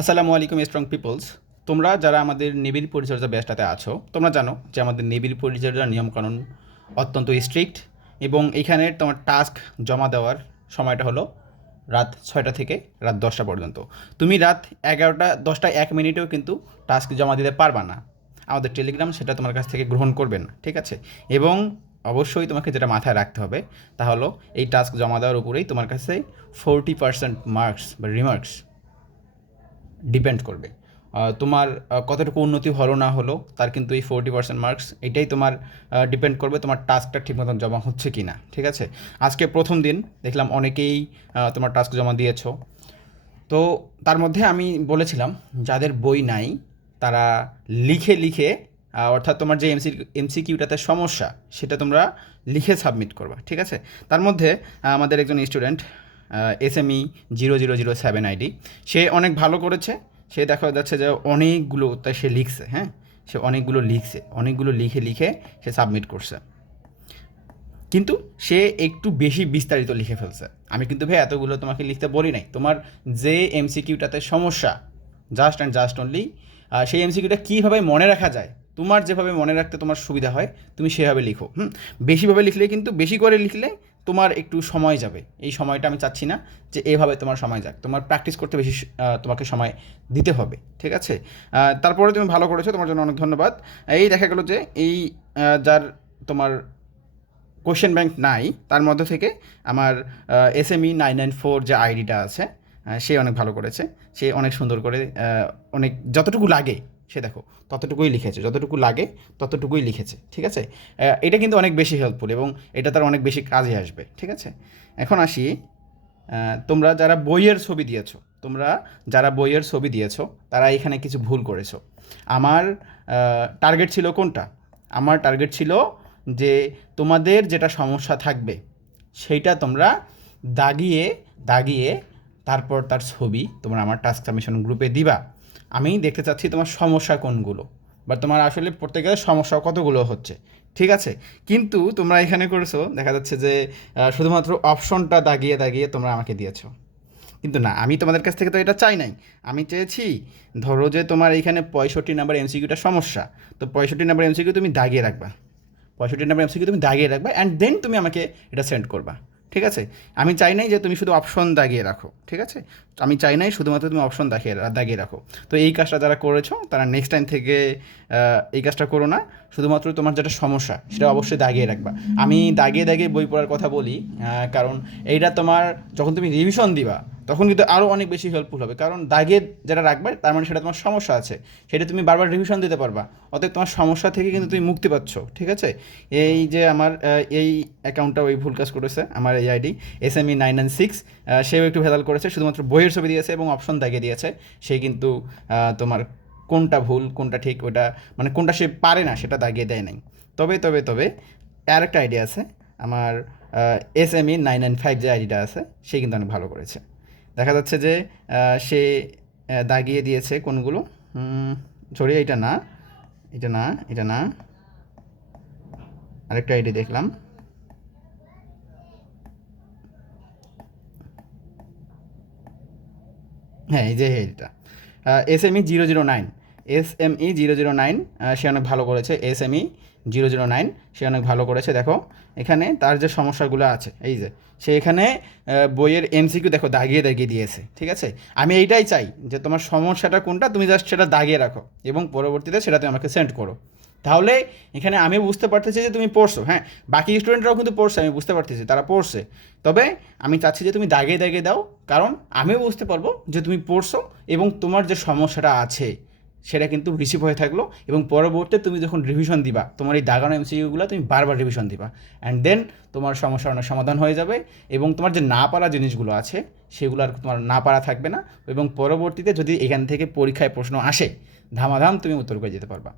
আসসালামু আলাইকুম strong people's. তোমরা যারা আমাদের নিবিড় পরিচর্যা ব্যাচটাতে আছো, তোমরা জানো যে আমাদের নিবিড় পরিচর্যার নিয়মকানুন অত্যন্ত স্ট্রিক্ট এবং এখানে তোমার টাস্ক জমা দেওয়ার সময়টা হলো রাত 6টা থেকে রাত 10টা পর্যন্ত। তুমি রাত 11টা 10টা 1 মিনিটেও কিন্তু টাস্ক জমা দিতে পারবা না। আমাদের টেলিগ্রাম সেটা তোমার কাছ থেকে গ্রহণ করবে না, ঠিক আছে? এবং অবশ্যই তোমাকে যেটা মাথায় রাখতে হবে তা হলো এই টাস্ক জমা দেওয়ার উপরেই তোমার কাছে 40% মার্কস বা রিমার্কস ডিপেন্ড করবে। তোমার কতটুকু উন্নতি হলো না হলো তার কিন্তু এই 40% মার্কস এটাই তোমার ডিপেন্ড করবে তোমার টাস্কটা ঠিক মতন জমা হচ্ছে কি না, ঠিক আছে? আজকে প্রথম দিন দেখলাম অনেকেই তোমার টাস্ক জমা দিয়েছো। তো তার মধ্যে আমি বলেছিলাম যাদের বই নাই তারা লিখে লিখে অর্থাৎ তোমার যে এমসিকিউটাতে সমস্যা সেটা তোমরা লিখে সাবমিট করবা, ঠিক আছে? তার মধ্যে আমাদের একজন স্টুডেন্ট SME 0007 আইডি, সে অনেক ভালো করেছে। সে দেখা যাচ্ছে যে অনেকগুলো তাই সে লিখছে, হ্যাঁ, সে অনেকগুলো লিখে লিখে সে সাবমিট করছে, কিন্তু সে একটু বেশি বিস্তারিত লিখে ফেলছে। আমি কিন্তু ভাই এতগুলো তোমাকে লিখতে বলি নাই। তোমার যে এমসিকিউটাতে সমস্যা জাস্ট অ্যান্ড জাস্ট অনলি সেই এমসিকিউটা কীভাবে মনে রাখা যায়, তোমার যেভাবে মনে রাখতে তোমার সুবিধা হয় তুমি সেভাবে লিখো। বেশিভাবে লিখলে কিন্তু বেশি করে লিখলে তোমার একটু সময় যাবে। এই সময়টা আমি চাচ্ছি না যে এভাবে তোমার সময় যাক। তোমার প্র্যাকটিস করতে বেশি তোমাকে সময় দিতে হবে, ঠিক আছে? তারপরে তুমি ভালো করেছো, তোমার জন্য অনেক ধন্যবাদ। এই দেখা গেলো যে এই যার তোমার কোশ্চেন ব্যাংক নাই তার মধ্যে থেকে আমার SME 994 যে আইডিটা আছে, সে অনেক ভালো করেছে। সে অনেক সুন্দর করে অনেক যতটুকু লাগে সে দেখো ততটুকুই লিখেছে, যতটুকু লাগে ততটুকুই লিখেছে, ঠিক আছে? এটা কিন্তু অনেক বেশি হেল্পফুল এবং এটা তার অনেক বেশি কাজে আসবে, ঠিক আছে? এখন আসি, তোমরা যারা বইয়ের ছবি দিয়েছো, তারা এখানে কিছু ভুল করেছো। আমার টার্গেট ছিল কোনটা? আমার টার্গেট ছিল যে তোমাদের যেটা সমস্যা থাকবে সেইটা তোমরা দাগিয়ে দাগিয়ে তারপর তার ছবি তোমরা আমার টাস্ক সাবমিশন গ্রুপে দিবা। আমি দেখতে চাচ্ছি তোমার সমস্যা কোনগুলো বা তোমার আসলে প্রত্যেকের সমস্যা কতগুলো হচ্ছে, ঠিক আছে? কিন্তু তোমরা এখানে করেছো দেখা যাচ্ছে যে শুধুমাত্র অপশনটা দাগিয়ে দাগিয়ে তোমরা আমাকে দিয়েছো। কিন্তু না, আমি তোমাদের কাছ থেকে তো এটা চাই নাই। আমি চেয়েছি ধরো যে তোমার এইখানে 65 নাম্বার এমসিকিউটা সমস্যা, তো 65 নাম্বার এমসিকিউ তুমি দাগিয়ে রাখবা, 65 নাম্বার এমসিকিউ তুমি দাগিয়ে রাখবা অ্যান্ড দেন তুমি আমাকে এটা সেন্ড করবা, ঠিক আছে? আমি চাই নাই যে তুমি শুধু অপশন দাগিয়ে রাখো, ঠিক আছে? আমি চাই নাই শুধুমাত্র তুমি অপশন দাগিয়ে রাখো। তো এই কাজটা যারা করেছো তারা নেক্সট টাইম থেকে এই কাজটা করো না। শুধুমাত্র তোমার যেটা সমস্যা সেটা অবশ্যই দাগিয়ে রাখবা। আমি দাগিয়ে দাগিয়ে বই পড়ার কথা বলি কারণ এইটা তোমার যখন তুমি রিভিশন দিবা তখন কিন্তু আরও অনেক বেশি হেল্পফুল হবে, কারণ দাগে যেটা রাখবে তার মানে সেটা তোমার সমস্যা আছে, সেটা তুমি বারবার রিভিশন দিতে পারবা। অতএব তোমার সমস্যা থেকে কিন্তু তুমি মুক্তি পাচ্ছ, ঠিক আছে? এই যে আমার এই অ্যাকাউন্টটা ওই ভুল কাজ করেছে, আমার এই আইডি SME 996, সেও একটু ভেজাল করেছে, শুধুমাত্র বইয়ের ছবি দিয়েছে এবং অপশন দাগিয়ে দিয়েছে। সে কিন্তু তোমার কোনটা ভুল কোনটা ঠিক ওটা মানে কোনটা সে পারে না সেটা দাগিয়ে দেয় নাই। তবে আর একটা আইডিয়া আছে আমার SME 995 যে আইডিটা আছে সে কিন্তু অনেক ভালো করেছে। দেখা যাচ্ছে যে সে দাগিয়ে দিয়েছে কোনগুলো, সরি এটা না, এটা না, এটা না, আরেকটা আইডি দেখলাম, হ্যাঁ এই যে এটা SME 009, SME 009, সে অনেক ভালো করেছে। SME 009 সে অনেক ভালো করেছে। দেখো এখানে তার যে সমস্যাগুলো আছে এই যে সে এখানে বইয়ের এমসিকিউ দেখো দাগিয়ে দাগিয়ে দিয়েছে, ঠিক আছে? আমি এইটাই চাই যে তোমার সমস্যাটা কোনটা তুমি জাস্ট সেটা দাগিয়ে রাখো এবং পরবর্তীতে সেটা তুমি আমাকে সেন্ড করো। তাহলে এখানে আমি বুঝতে পারতেছি যে তুমি পড়ছো, হ্যাঁ, বাকি স্টুডেন্টরাও কিন্তু পড়ছে, আমি বুঝতে পারতেছি তারা পড়ছে। তবে আমি চাচ্ছি যে তুমি দাগিয়ে দাগিয়ে দাও, কারণ আমিও বুঝতে পারবো যে তুমি পড়ছো এবং তোমার যে সমস্যাটা আছে সেটা কিন্তু রিসিভ হয়ে থাকলো এবং পরবর্তীতে তুমি যখন রিভিশন দিবা তোমার এই দাগানো এমসিকিউগুলো তুমি বারবার রিভিশন দিবা অ্যান্ড দেন তোমার সমস্যার অনেক সমাধান হয়ে যাবে এবং তোমার যে না পারা জিনিসগুলো আছে সেগুলো আর তোমার না পারা থাকবে না এবং পরবর্তীতে যদি এখান থেকে পরীক্ষায় প্রশ্ন আসে ধামাধাম তুমি উত্তর করে যেতে পারবা।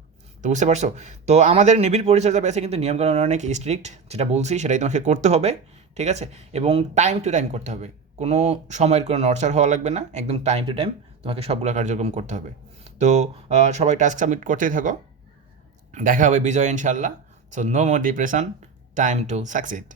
তো বুঝতে পারছো? তো আমাদের নিবিড় পরিচর্যা ব্যাচে কিন্তু নিয়মকানুন অনেক স্ট্রিক্ট, যেটা বলছি সেটাই তোমাকে করতে হবে, ঠিক আছে? এবং টাইম টু টাইম করতে হবে, কোনো সময়ের কোনো নড়চড় হওয়া লাগবে না, একদম টাইম টু টাইম তোমাকে সবগুলো কার্যক্রম করতে হবে। তো সবাই টাস্ক সাবমিট করতেই থাকো, দেখা হবে বিজয় ইনশাল্লাহ। So no more depression, time to succeed.